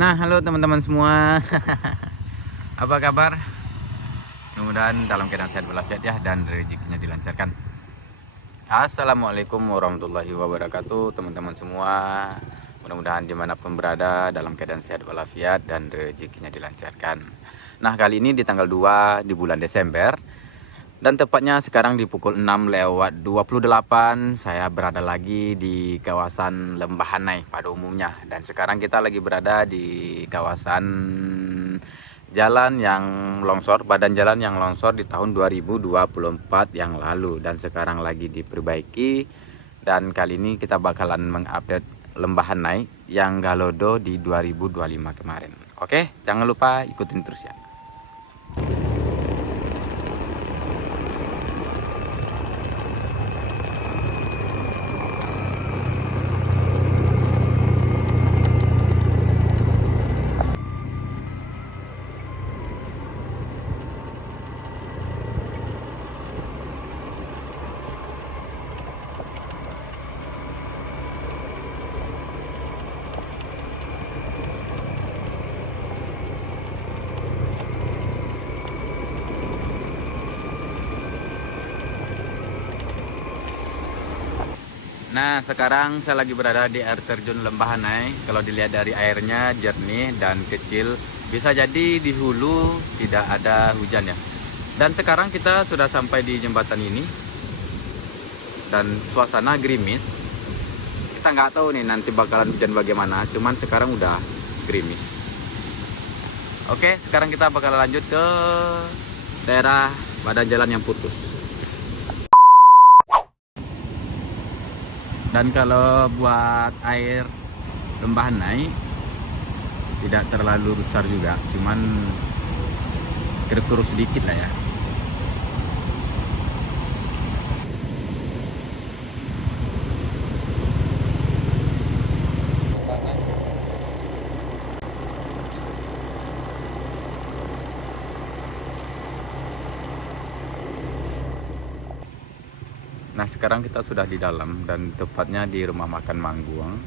Nah, halo teman-teman semua. Apa kabar? Mudah-mudahan dalam keadaan sehat walafiat ya, dan rezekinya dilancarkan. Assalamualaikum warahmatullahi wabarakatuh teman-teman semua. Mudah-mudahan dimanapun berada dalam keadaan sehat walafiat dan rezekinya dilancarkan. Nah, kali ini di tanggal 2 di bulan Desember, dan tepatnya sekarang di pukul 6:28 saya berada lagi di kawasan Lembahanai pada umumnya. Dan sekarang kita lagi berada di kawasan jalan yang longsor, badan jalan yang longsor di tahun 2024 yang lalu, dan sekarang lagi diperbaiki. Dan kali ini kita bakalan mengupdate Lembahanai yang Galodo di 2025 kemarin. Oke, jangan lupa ikutin terus ya. Nah, sekarang saya lagi berada di air terjun Lembahanai. Kalau dilihat dari airnya jernih dan kecil, bisa jadi di hulu tidak ada hujan ya. Dan sekarang kita sudah sampai di jembatan ini, dan suasana gerimis. Kita nggak tahu nih nanti bakalan hujan bagaimana, cuman sekarang udah gerimis. Oke, sekarang kita bakal lanjut ke daerah badan jalan yang putus. Dan kalau buat air Lembahanai tidak terlalu besar juga, cuman keruk-keruk sedikit lah ya. Nah, sekarang kita sudah di dalam, dan tepatnya di rumah makan Mangguang.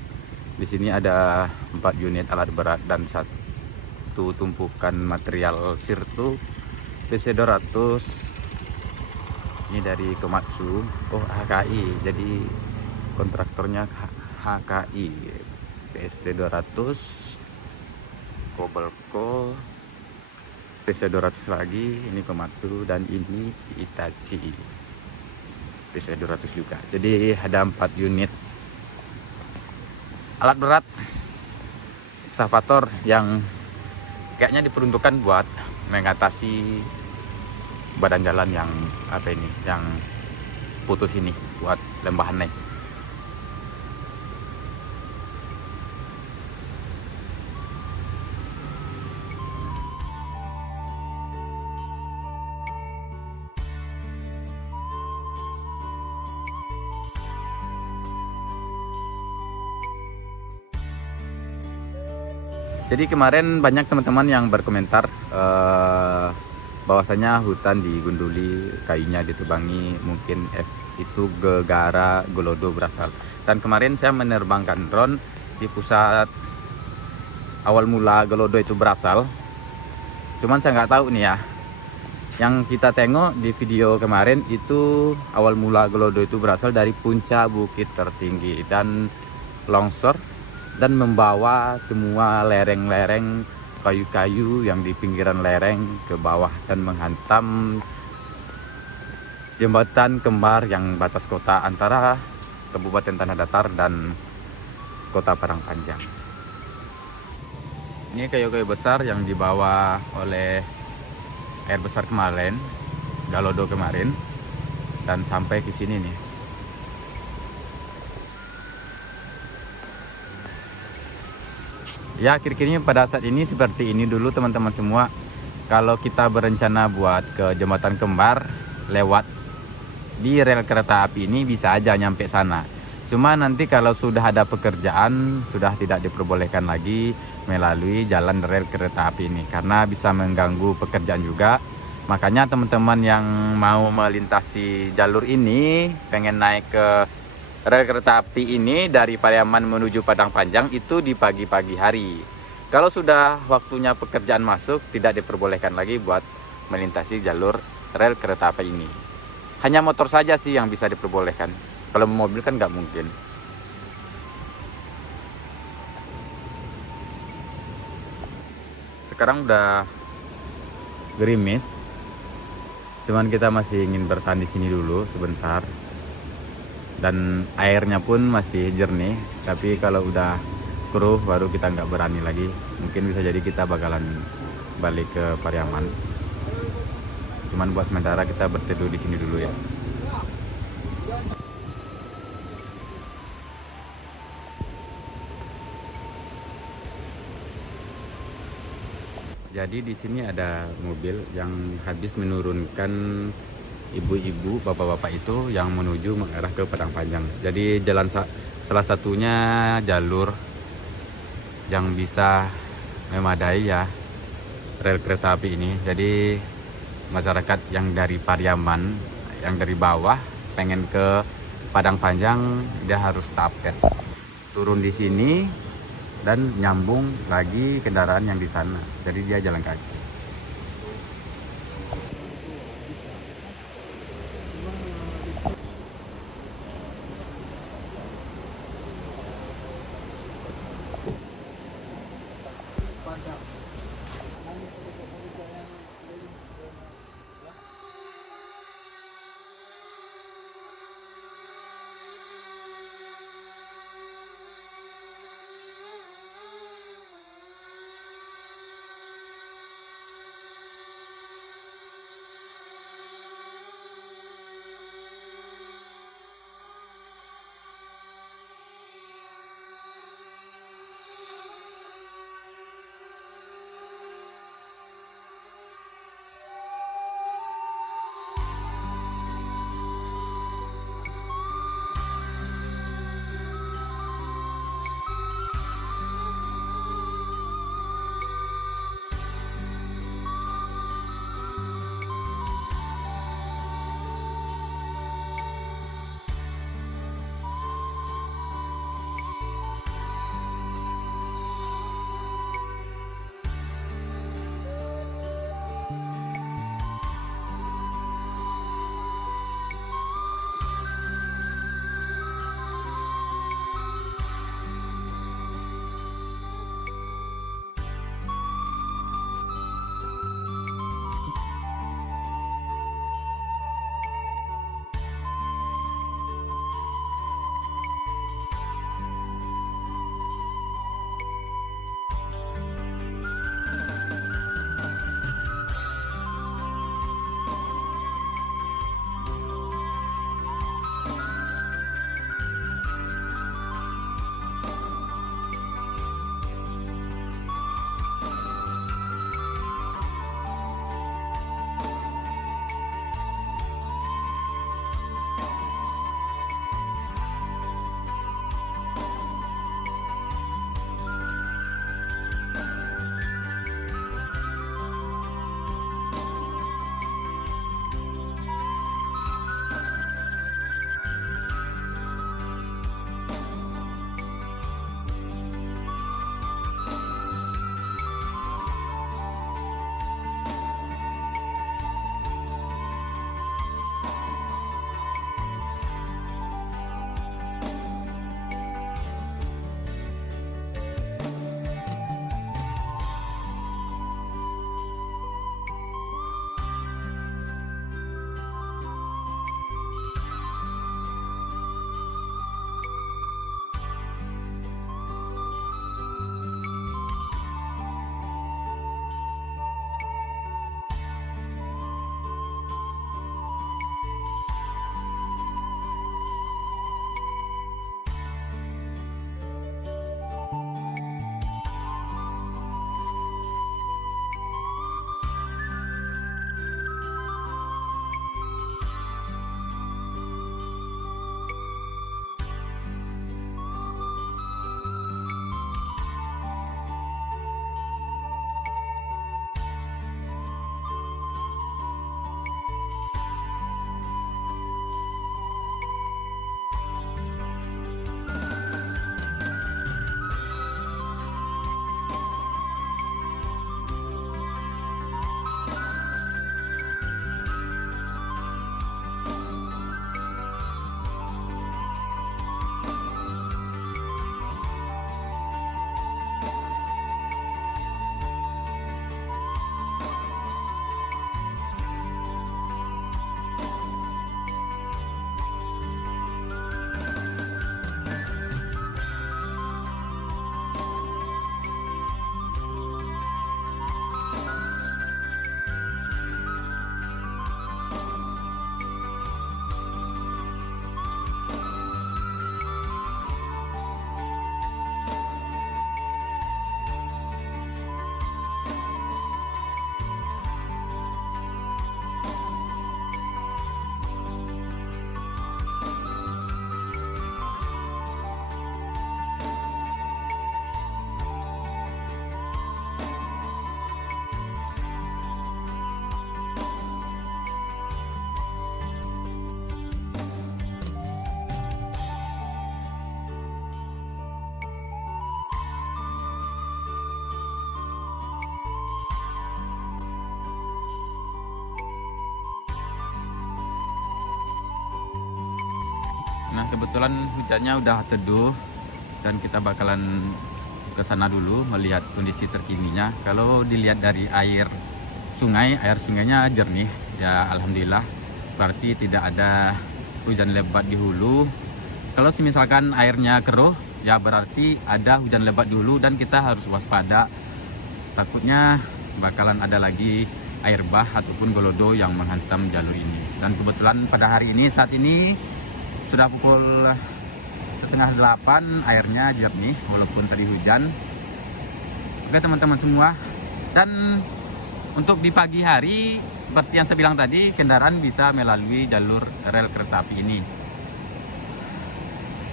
Di sini ada 4 unit alat berat dan satu tumpukan material sirtu PC200. Ini dari Komatsu. Oh, HKI. Jadi kontraktornya HKI. PC200, Kobelco, PC200 lagi. Ini Komatsu, dan ini Hitachi. PC200 juga. Jadi ada 4 unit alat berat ekskavator yang kayaknya diperuntukkan buat mengatasi badan jalan yang yang putus ini, buat Lembahanai. Jadi kemarin banyak teman-teman yang berkomentar bahwasanya hutan digunduli, kayunya ditebangi, mungkin itu gegara Galodo berasal. Dan kemarin saya menerbangkan drone di pusat awal mula Galodo itu berasal. Cuman saya nggak tahu nih ya, yang kita tengok di video kemarin itu awal mula Galodo itu berasal dari puncak bukit tertinggi dan longsor, dan membawa semua lereng-lereng kayu-kayu yang di pinggiran lereng ke bawah dan menghantam jembatan kembar yang batas kota antara Kabupaten Tanah Datar dan Kota Parangpanjang. Ini kayu-kayu besar yang dibawa oleh air besar kemarin, Galodo kemarin, dan sampai ke sini nih. Ya, kira-kira pada saat ini seperti ini dulu teman-teman semua. Kalau kita berencana buat ke jembatan kembar lewat di rel kereta api ini, bisa aja nyampe sana. Cuma nanti kalau sudah ada pekerjaan, sudah tidak diperbolehkan lagi melalui jalan rel kereta api ini, karena bisa mengganggu pekerjaan juga. Makanya teman-teman yang mau melintasi jalur ini, pengen naik ke rel kereta api ini dari Pariaman menuju Padang Panjang itu di pagi-pagi hari. Kalau sudah waktunya pekerjaan masuk, tidak diperbolehkan lagi buat melintasi jalur rel kereta api ini. Hanya motor saja sih yang bisa diperbolehkan. Kalau mobil kan nggak mungkin. Sekarang udah gerimis, cuman kita masih ingin bertahan di sini dulu sebentar. Dan airnya pun masih jernih, tapi kalau udah keruh baru kita nggak berani lagi. Mungkin bisa jadi kita bakalan balik ke Pariaman. Cuman buat sementara kita berteduh di sini dulu ya. Jadi di sini ada mobil yang habis menurunkan ibu-ibu, bapak-bapak itu yang menuju mengarah ke Padang Panjang. Jadi salah satunya jalur yang bisa memadai ya rel kereta api ini. Jadi masyarakat yang dari Pariaman, yang dari bawah pengen ke Padang Panjang, dia harus tapet turun di sini dan nyambung lagi kendaraan yang di sana. Jadi dia jalan kaki. kebetulan hujannya udah teduh dan kita bakalan ke sana dulu melihat kondisi terkininya. Kalau dilihat dari air sungainya jernih ya, alhamdulillah, berarti tidak ada hujan lebat di hulu. Kalau misalkan airnya keruh ya berarti ada hujan lebat di hulu dan kita harus waspada, takutnya bakalan ada lagi air bah ataupun golodo yang menghantam jalur ini. Dan kebetulan pada hari ini, saat ini sudah pukul 7:30, airnya jernih walaupun tadi hujan. Oke teman-teman semua, dan untuk di pagi hari seperti yang saya bilang tadi, kendaraan bisa melalui jalur rel kereta api ini.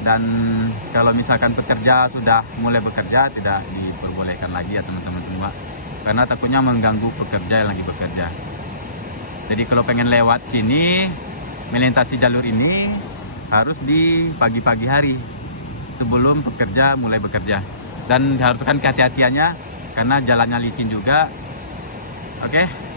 Dan kalau misalkan pekerja sudah mulai bekerja, tidak diperbolehkan lagi ya teman-teman semua, karena takutnya mengganggu pekerja yang lagi bekerja. Jadi kalau pengen lewat sini, melintasi jalur ini, harus di pagi-pagi hari sebelum pekerja mulai bekerja. Dan diharuskan kehati-hatiannya karena jalannya licin juga. Oke.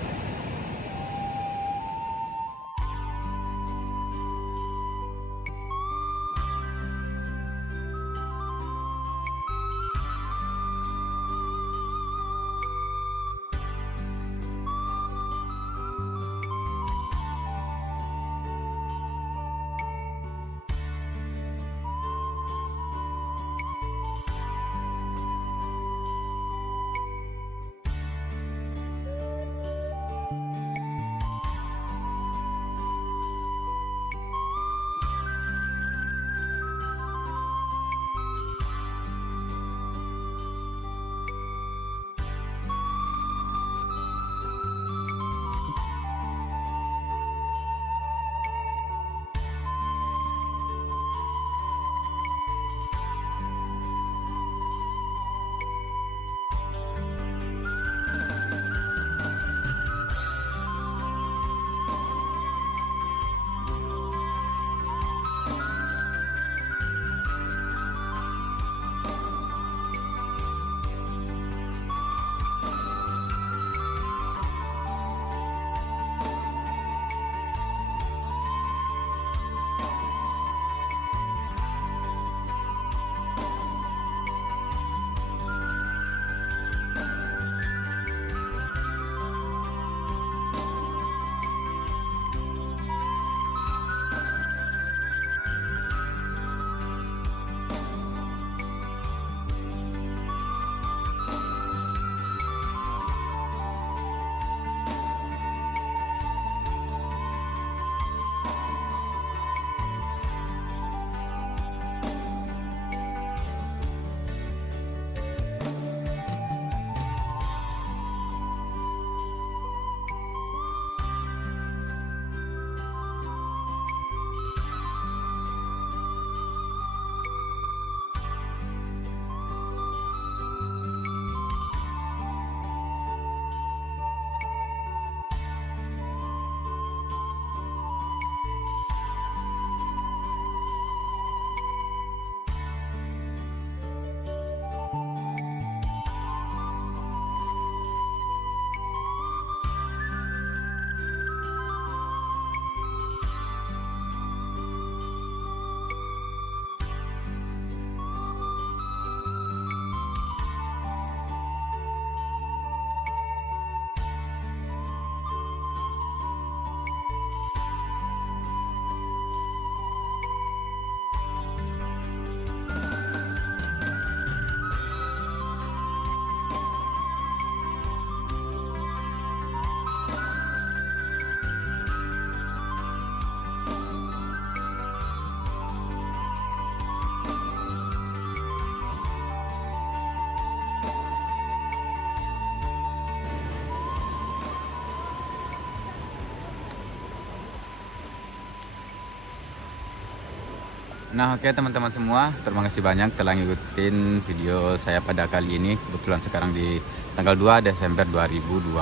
Nah oke teman-teman semua, terima kasih banyak telah ngikutin video saya pada kali ini. Kebetulan sekarang di tanggal 2 Desember 2025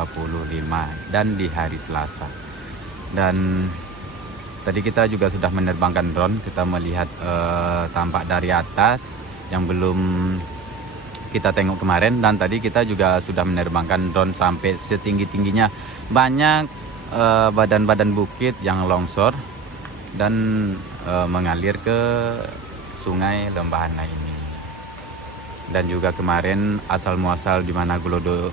dan di hari Selasa. Dan tadi kita juga sudah menerbangkan drone. Kita melihat tampak dari atas yang belum kita tengok kemarin. Dan tadi kita juga sudah menerbangkan drone sampai setinggi-tingginya. Banyak badan-badan bukit yang longsor. Dan mengalir ke sungai Lembahana ini. Dan juga kemarin asal muasal di mana Gelodo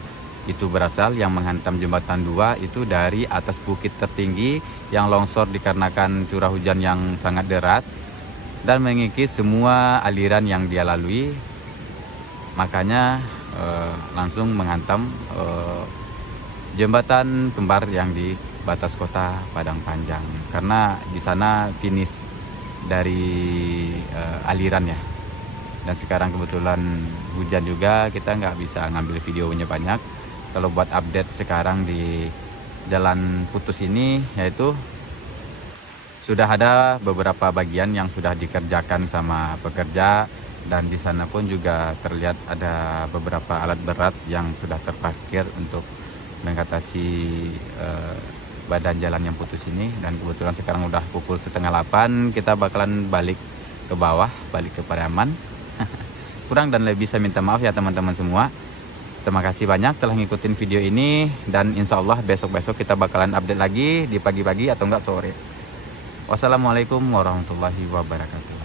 itu berasal, yang menghantam jembatan 2 itu dari atas bukit tertinggi yang longsor dikarenakan curah hujan yang sangat deras dan mengikis semua aliran yang dia lalui, makanya langsung menghantam jembatan kembar yang di batas kota Padang Panjang, karena di sana finish dari aliran ya. Dan sekarang kebetulan hujan juga, kita nggak bisa ngambil videonya banyak. Kalau buat update sekarang di jalan putus ini, yaitu sudah ada beberapa bagian yang sudah dikerjakan sama pekerja, dan di sana pun juga terlihat ada beberapa alat berat yang sudah terparkir untuk mengatasi badan jalan yang putus ini. Dan kebetulan sekarang udah pukul 7:30, kita bakalan balik ke bawah, balik ke Pariaman. Kurang dan lebih saya minta maaf ya teman-teman semua. Terima kasih banyak telah ngikutin video ini, dan insya Allah besok-besok kita bakalan update lagi di pagi-pagi atau enggak sore. Wassalamualaikum warahmatullahi wabarakatuh.